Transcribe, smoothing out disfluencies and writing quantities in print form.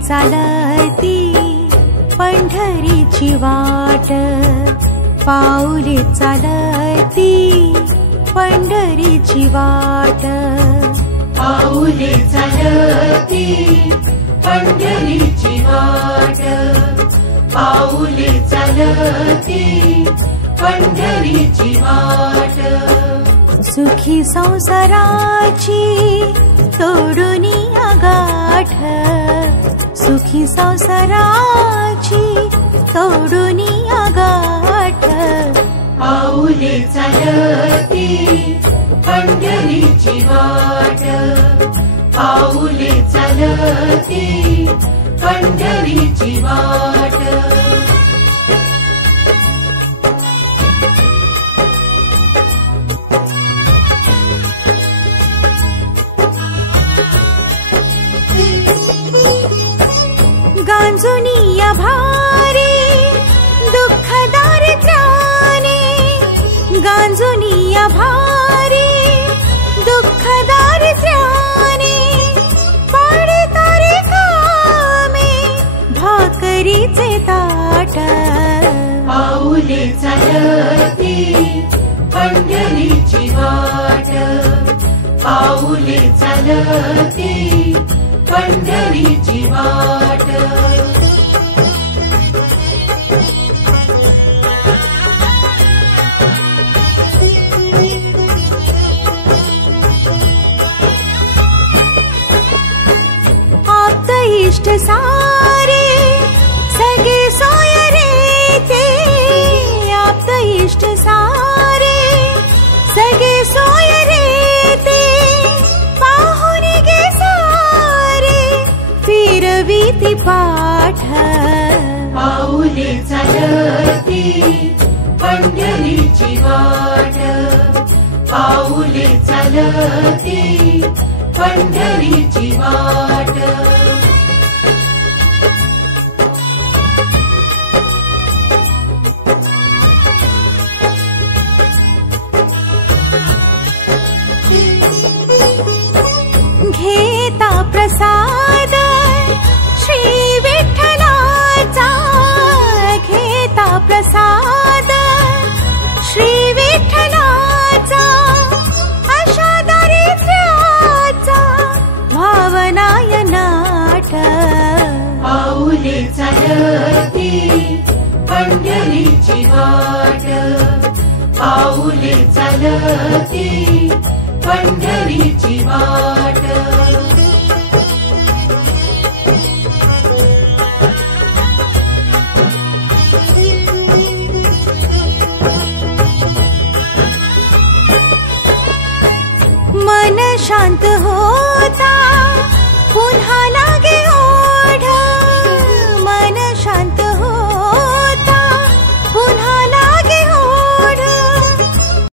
चालती पंढरीची वाट, पाऊले चालती पंढरीची वाट, पाऊले चालती पंढरीची वाट, पाऊले चालती पंढरीची वाट। सुखी संसाराची तोडून गाठ, सुखी संसाराची तोडून गाठ, पाऊले चालती पंढरीची वाट, पाऊले चालती पंढरीची वाट। गांजुनिया भारी दुःख दारिद्र्याने, गांजुनिया भारी दुःख दारिद्र्याने, पडतारे कामे भाकरीचे ताट, पाऊले चालती पंढरीची वाट, पाऊले चालती पंढरीची वाट। आप्त इष्ट सारे सगे सोय रे ते, आप्त इष्ट सारे सगे सोय रे ते, पाहुन गे सारे फिरवीती पाठ, पाऊले चालती पंढरीची वाट, पाऊले चालती पंढरीची वाट। घेता प्रसाद श्री विठ्ठलाचा, घेता प्रसाद श्री विठ्ठलाचा, अशा दारिद्र्याचा भावनाय नाट, पाऊले चालती पंढरीची वाट, पाऊले चालती पंढरीची वाट।